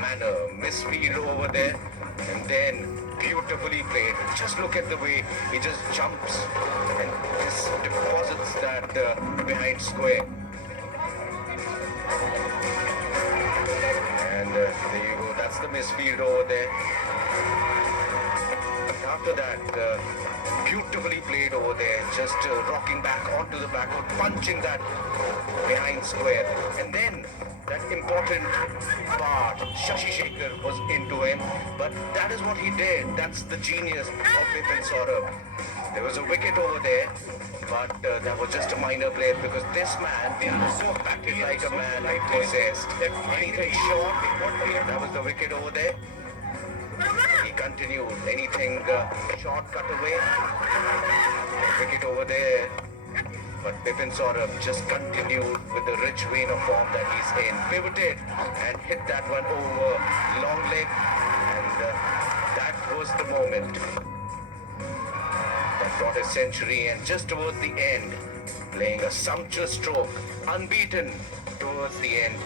manner. Misfield over there, and then beautifully played. Just look at the way he just jumps and just deposits that behind square. And there you go. That's the misfield over there. After that, beautifully played over there, just rocking back onto the backward, punching that behind square. And then that important part, Shashi Shekhar was into him, but that is what he did. That's the genius of Bipin Saurabh. There was a wicket over there, but that was just a minor play because this man batted like a man possessed. Anything short, that was the wicket over there. He continued. Anything short cut away, wicket over there. But Bipin Saurabh just continued with the rich vein of form that he's in. Pivoted and hit that one over long leg. And that was the moment that got a century. And just towards the end, playing a sumptuous stroke, unbeaten towards the end.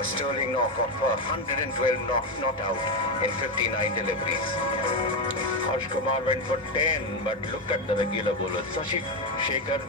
A sterling knock of 112 not out in 59 deliveries. Harsh Kumar went for 10, but look at the regular bowlers. Shashi Shekhar,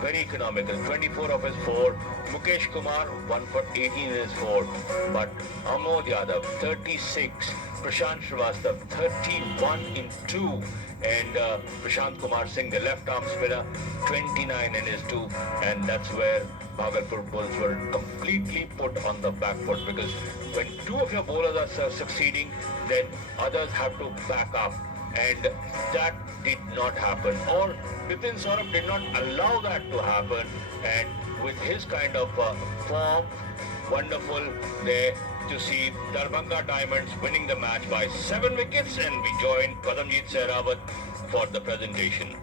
very economical, 24 of his 4. Mukesh Kumar, 1 for 18 in his 4. But Amod Yadav, 36. Prashant Shrivastava, 31 in 2. And Prashant Kumar Singh, the left-arm spinner, 29 in his 2. And that's where Bhagalpur Bulls were completely put on the back foot, because when 2 of your bowlers are succeeding, then others have to back up. And that did not happen, or Bipin Saurabh did not allow that to happen. And with his kind of form, wonderful there to see Darbhanga Diamonds winning the match by 7 wickets, and we join Padamjeet Sehrawat for the presentation.